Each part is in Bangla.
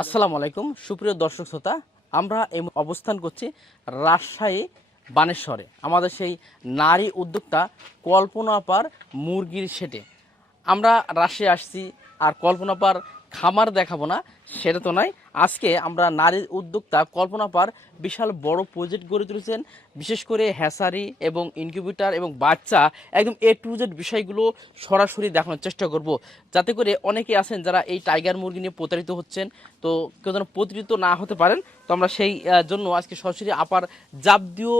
আসসালামু আলাইকুম, সুপ্রিয় দর্শক শ্রোতা, আমরা এই অবস্থান করছি রাজশাহী বানেশ্বরে। আমাদের সেই নারী উদ্যোক্তা কল্পনাপার মুরগির সেটে আমরা রাজশাহী আসছি আর কল্পনা পার খামার দেখাবো না, সেটা তো নয়। আজকে আমরা নারী উদ্যোক্তা কল্পনা পার বিশাল বড় প্রজেক্ট গড়ে তুলেছেন। বিশেষ করে হ্যাসারি এবং ইনকিউবেটার এবং বাচ্চা একদম এ টু জেড বিষয়গুলো সরাসরি দেখানোর চেষ্টা করব। যাতে করে অনেকে আছেন যারা এই টাইগার মুরগি নিয়ে প্রতারিত হচ্ছেন, তো কেউ যেন প্রতারিত না হতে পারেন। তো আমরা সেই জন্য আজকে সরাসরি আপার জাতীয়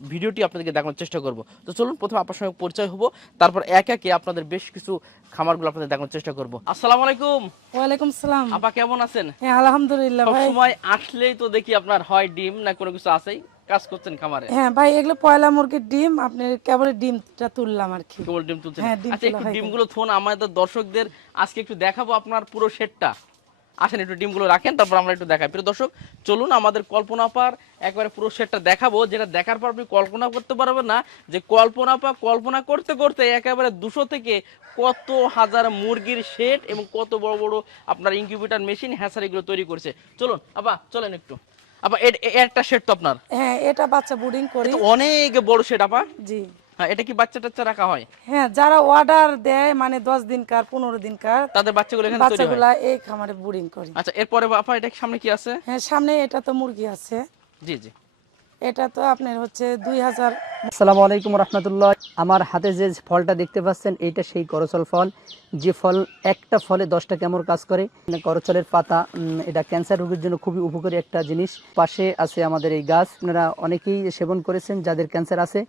ভিডিওটি আপনাদেরকে দেখানোর চেষ্টা করব। তো চলুন প্রথমে আপনার সঙ্গে পরিচয় হব তারপর এক একে আপনাদের বেশ কিছু খামারগুলো আপনাদের দেখানোর চেষ্টা করব। আসসালামু আলাইকুম। ওয়ালাইকুম সালাম। আপা কেমন আছেন? হ্যাঁ আলহামদুলিল্লাহ ভাই। সময় আসলেই তো দেখি আপনার হয় ডিম না কোনো কিছু আছেই? কাজ করছেন খামারে? হ্যাঁ ভাই এগুলো পয়লা মুরগির ডিম আপনি কেবল ডিমটা তুললাম আর কি। কেবল ডিম তুলছেন। হ্যাঁ, ডিম আচ্ছা একটু ডিমগুলো থোন আমাদের দর্শকদের আজকে একটু দেখাবো আপনার পুরো সেটটা আসেন একটু ডিমগুলো রাখেন তারপর আমরা একটু দেখাই। প্রিয় দর্শক চলুন আমাদের কল্পনা পার একবারে পুরো সেটটা দেখাবো যেটা দেখার পর আপনি কল্পনা করতে পারবেন না যে কল্পনা পা কল্পনা করতে করতে একেবারে দুশো থেকে কত হাজার মুরগির সেট এবং কত বড় বড় আপনার ইনকিউবেটার মেশিন হ্যাসারিগুলো তৈরি করছে। চলুন আপা চলেন একটু। আপা এ- একটা সেট তো আপনার। হ্যাঁ এটা বাচ্চা বুডিং করে। অনেক বড় সেট আপা। জি। এটা কি বাচ্চা টাচ্চা রাখা হয়? হ্যাঁ যারা অর্ডার দেয় মানে দশ দিনকার পনেরো দিনকার তাদের বাচ্চাগুলো এখানে তৈরি হয়? বাচ্চাগুলা এই খামারে বুডিং করি। আচ্ছা এরপরে আপা এটা সামনে কি আছে? হ্যাঁ সামনে এটা তো মুরগি আছে। জি জি। এটা তো আপনার হচ্ছে দুই হাজার আসসালামু আলাইকুম রহমতুল্লাহ। আমার হাতে যে ফলটা দেখতে পাচ্ছেন এইটা সেই করচল ফল। যে ফল একটা ফলে দশটা কেমন কাজ করে। করচলের পাতা এটা ক্যান্সার রোগের জন্য খুবই উপকারী একটা জিনিস। পাশে আছে আমাদের এই গাছ। আপনারা অনেকেই সেবন করেছেন যাদের ক্যান্সার আছে।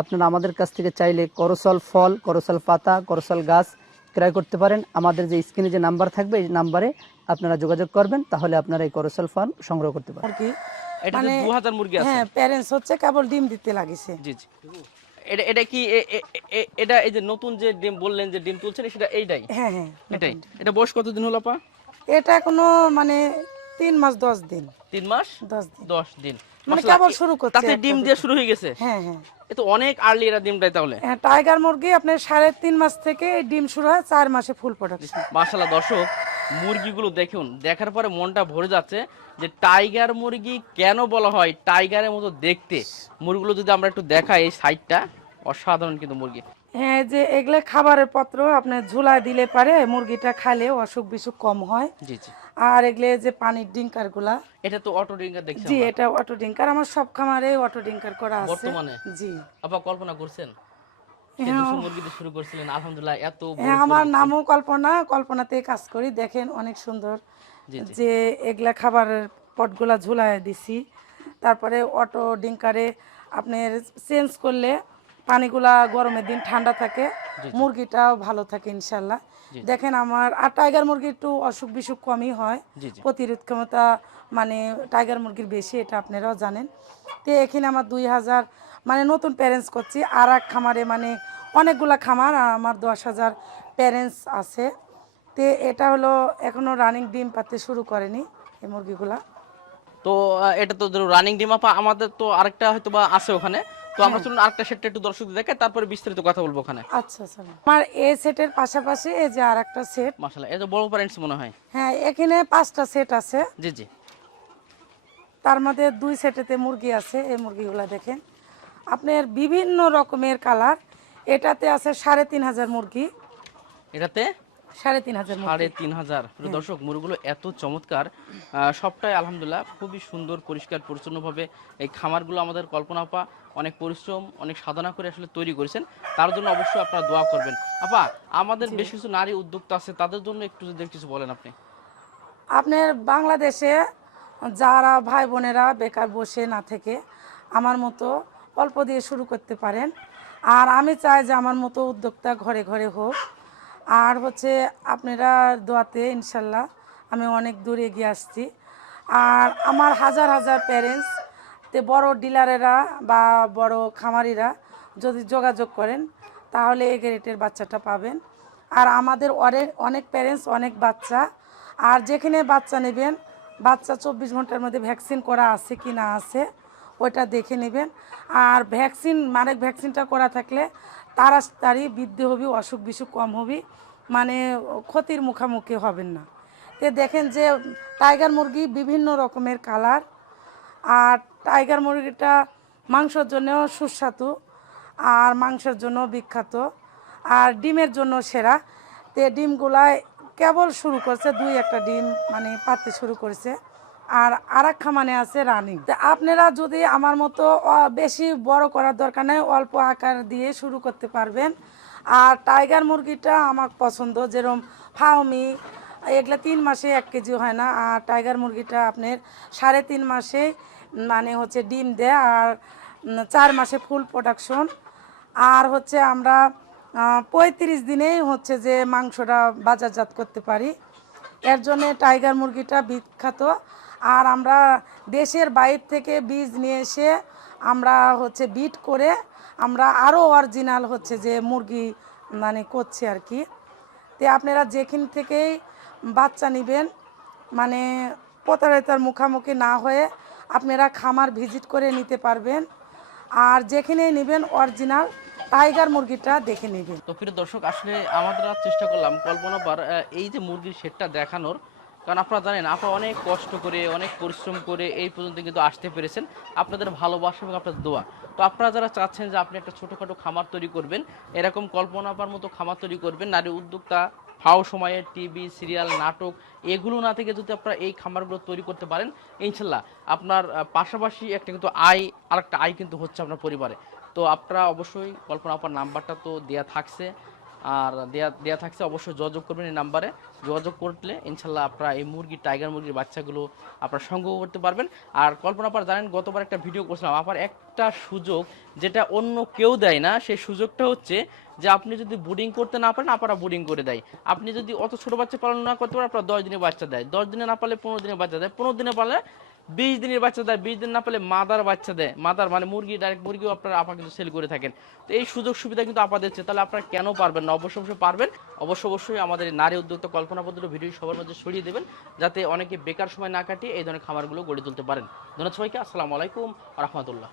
আপনারা আমাদের কাছ থেকে চাইলে করচল ফল করচল পাতা করচল গাছ ক্রয় করতে পারেন। আমাদের যে স্ক্রিনে যে নাম্বার থাকবে এই নাম্বারে আপনারা যোগাযোগ করবেন তাহলে আপনারা এই করচল ফল সংগ্রহ করতে পারেন মুরগি এটা মানে দু হাজার মুরগি আছে। হ্যাঁ প্যারেন্টস হচ্ছে কেবল ডিম দিতে লাগিছে। জি জি। এটা এটা কি এটা এই যে নতুন যে ডিম বললেন যে ডিম তুলছেন সেটা এইটাই? হ্যাঁ হ্যাঁ এটাই। এটা বয়স কতদিন হলো আপা? এটা কোনো মানে তিন মাস দশ দিন। তিন মাস? দশ দিন। দশ দিন। মানে কেবল শুরু করছে তাতে ডিম। দিয়ে শুরু হয়ে গেছে? হ্যাঁ হ্যাঁ। এ তো অনেক আর্লি এরা ডিম দেয় তাহলে। হ্যাঁ টাইগার মুরগি আপনার সাড়ে তিন মাস থেকে ডিম শুরু হয় চার মাসে ফুল প্রোডাকশন মাশাল্লাহ দর্শক মুরগিগুলো দেখুন দেখার পরে মনটা ভরে যাচ্ছে যে টাইগার মুরগি কেন বলা হয় টাইগারের মতো দেখতে? মুরগিগুলো যদি আমরা একটু দেখাই এই সাইডটা অসাধারণ কিন্তু মুরগি। যে এগুলো খাবারের পত্র আপনার ঝুলা দিলে পারে মুরগিটা খালে অসুখ বিসুখ কম হয়। জি জি। আর এগুলো যে পানির ডিঙ্কারগুলা এটা তো অটো ডিঙ্কার দেখছি জি এটা অটো ডিঙ্কার আমার সব খামারে অটো ডিঙ্কার করা আছে। বর্তমানে? জি। আপা কল্পনা করছেন? হ্যাঁ। শুরু করছিলেন আলহামদুলিল্লাহ এত হ্যাঁ আমার নামও কল্পনা কল্পনাতে কাজ করি দেখেন অনেক সুন্দর। যে এগুলা খাবারের পটগুলা ঝুলায় দিছি তারপরে অটো ডিঙ্কারে আপনার চেঞ্জ করলে পানিগুলা গরমের দিন ঠান্ডা থাকে মুরগিটাও ভালো থাকে ইনশাল্লাহ। দেখেন আমার আর টাইগার মুরগি একটু অসুখ বিসুখ কমই হয়। প্রতিরোধ ক্ষমতা মানে টাইগার মুরগির বেশি এটা আপনারাও জানেন। তো এখানে আমার দুই হাজার মানে নতুন প্যারেন্টস করছি আর এক খামারে মানে অনেকগুলা খামার আর আমার দশ হাজার প্যারেন্টস আছে। তে এটা হলো এখনও রানিং ডিম পাতে শুরু করেনি এই মুরগিগুলা। তো এটা তো রানিং ডিম আপা আমাদের তো আরেকটা হয়তো বা আছে ওখানে। তো আমরা। চলুন আরেকটা সেটটা একটু দেখে তারপরে বিস্তারিত কথা বলব ওখানে। আচ্ছা স্যার আমার এ সেটের পাশাপাশি এই যে আর একটা সেট মাশাআল্লাহ এটা বড় প্যারেন্টস মনে হয়। হ্যাঁ এখানে পাঁচটা সেট আছে। জি জি। তার মধ্যে দুই সেটেতে মুরগি আছে এই মুরগিগুলা দেখেন। আপনার বিভিন্ন রকমের কালার এটাতে আছে সাড়ে তিন হাজার মুরগি। এটাতে? সাড়ে তিন হাজার সাড়ে তিন হাজার। দর্শক মুরগুলো এত চমৎকার। সবটাই আলহামদুলিল্লাহ খুবই সুন্দর পরিষ্কার পরিচ্ছন্নভাবে এই খামারগুলো আমাদের কল্পনা আপা অনেক পরিশ্রম অনেক সাধনা করে আসলে তৈরি করেছেন। তার জন্য অবশ্যই আপনারা দোয়া করবেন। আপা আমাদের বেশ কিছু নারী উদ্যোক্তা আছে তাদের জন্য একটু যদি কিছু বলেন আপনি। আপনার বাংলাদেশে যারা ভাই বোনেরা বেকার বসে না থেকে আমার মতো অল্প দিয়ে শুরু করতে পারেন। আর আমি চাই যে আমার মতো উদ্যোক্তা ঘরে ঘরে হোক আর হচ্ছে আপনারা দোয়াতে, ইনশাল্লাহ, আমি অনেক দূর এগিয়ে আসছি। আর আমার হাজার হাজার প্যারেন্টস তে বড় ডিলারেরা বা বড় খামারিরা যদি যোগাযোগ করেন, তাহলে এই গ্রেটের বাচ্চাটা পাবেন। আর আমাদের অনেক অনেক প্যারেন্টস অনেক বাচ্চা। আর যেখানে বাচ্চা নেবেন, বাচ্চা চব্বিশ ঘণ্টার মধ্যে ভ্যাকসিন করা আছে কি না আছে, ওইটা দেখে নেবেন। আর ভ্যাকসিন মানে ভ্যাকসিনটা করা থাকলে তাড়াতাড়ি বৃদ্ধি হবে, অসুখ বিসুখ কম হবে মানে ক্ষতির মুখোমুখি হবেন না। তে দেখেন যে টাইগার মুরগি বিভিন্ন রকমের কালার আর টাইগার মুরগিটা মাংসের জন্যও সুস্বাদু, আর মাংসের জন্য বিখ্যাত, আর ডিমের জন্য সেরা। তে ডিমগুলায় কেবল শুরু করছে, দুই একটা ডিম মানে পাততে শুরু করেছে। আর আরাক্ষা মানে আছে রানিং তা আপনারা যদি আমার মতো বেশি বড় করার দরকার নেই, অল্প আকার দিয়ে শুরু করতে পারবেন। আর টাইগার মুরগিটা আমার পছন্দ যেরকম ফাউমি এগুলো তিন মাসে এক কেজি হয় না। আর টাইগার মুরগিটা আপনার সাড়ে তিন মাসে মানে হচ্ছে ডিম দেয়, আর চার মাসে ফুল প্রোডাকশন আর হচ্ছে আমরা পঁয়ত্রিশ দিনেই হচ্ছে যে মাংসটা বাজারজাত করতে পারি। এর জন্যে টাইগার মুরগিটা বিখ্যাত। আর আমরা দেশের বাইর থেকে বীজ নিয়ে এসে আমরা হচ্ছে বিট করে আমরা আরও অরিজিনাল হচ্ছে যে মুরগি মানে করছি আর কি। তে আপনারা যেখান থেকেই বাচ্চা নেবেন মানে প্রতারিতার মুখামুখি না হয়ে আপনারা খামার ভিজিট করে নিতে পারবেন। আর যেখানেই নেবেন অরিজিনাল টাইগার মুরগিটা দেখে নেবেন। তো প্রিয় দর্শক, আসলে আমাদের চেষ্টা করলাম, কল্পনা এই যে মুরগির শেডটা দেখানোর কারণ আপনারা জানেন, আপনারা অনেক কষ্ট করে, অনেক পরিশ্রম করে এই পর্যন্ত কিন্তু আসতে পেরেছেন। আপনাদের ভালোবাসা এবং আপনাদের দোয়া। তো আপনারা যারা চাচ্ছেন যে আপনি একটা ছোটোখাটো খামার তৈরি করবেন, এরকম কল্পনা পার মতো খামার তৈরি করবেন, নারী উদ্যোক্তা, ফাও সময়ে টিভি, সিরিয়াল, নাটক, এগুলো না থেকে যদি আপনারা এই খামারগুলো তৈরি করতে পারেন, ইনশাল্লাহ আপনার পাশাপাশি একটা কিন্তু আয়, আরেকটা আয় কিন্তু হচ্ছে আপনার পরিবারে। তো আপনারা অবশ্যই কল্পনা আপনার নাম্বারটা তো দেয়া থাকছে। আর দেয়া দেয়া থাকছে অবশ্যই যোগাযোগ করবেন এই নাম্বারে। যোগাযোগ করলে ইনশাল্লাহ আপনারা এই মুরগি, টাইগার মুরগির বাচ্চাগুলো আপনারা সংগ্রহ করতে পারবেন। আর কল্পনা আপার জানেন, গতবার একটা ভিডিও করছিলাম, আপার একটা সুযোগ যেটা অন্য কেউ দেয় না, সেই সুযোগটা হচ্ছে যে আপনি যদি বোর্ডিং করতে না পারেন আপনারা বোর্ডিং করে দেয়। আপনি যদি অত ছোট বাচ্চা পালন না করতে পারেন, আপনারা দশ দিনের বাচ্চা দেয়। দশ দিনে না পারলে পনেরো দিনের বাচ্চা দেয়। পনেরো দিনে পারলে বিশ দিনের বাচ্চা দেয় বিশ দিন না পেলে মাদার বাচ্চা দেয়। মাদার মানে মুরগি ডাইরেক্ট মুরগিও আপনারা আপা কিন্তু সেল করে থাকেন। তো এই সুযোগ সুবিধা কিন্তু আপা দিচ্ছে, তাহলে আপনারা কেন পারবেন না? অবশ্যই অবশ্যই পারবেন, অবশ্য অবশ্যই আমাদের নারী উদ্যোক্তা কল্পনা পদ্ধতি ভিডিও সবার মধ্যে ছড়িয়ে দেবেন, যাতে অনেকে বেকার সময় না কাটিয়ে এই ধরনের খামারগুলো গড়ে তুলতে পারেন। ধন্যবাদ সবাইকে, আসসালামু আলাইকুম রহমতুল্লাহ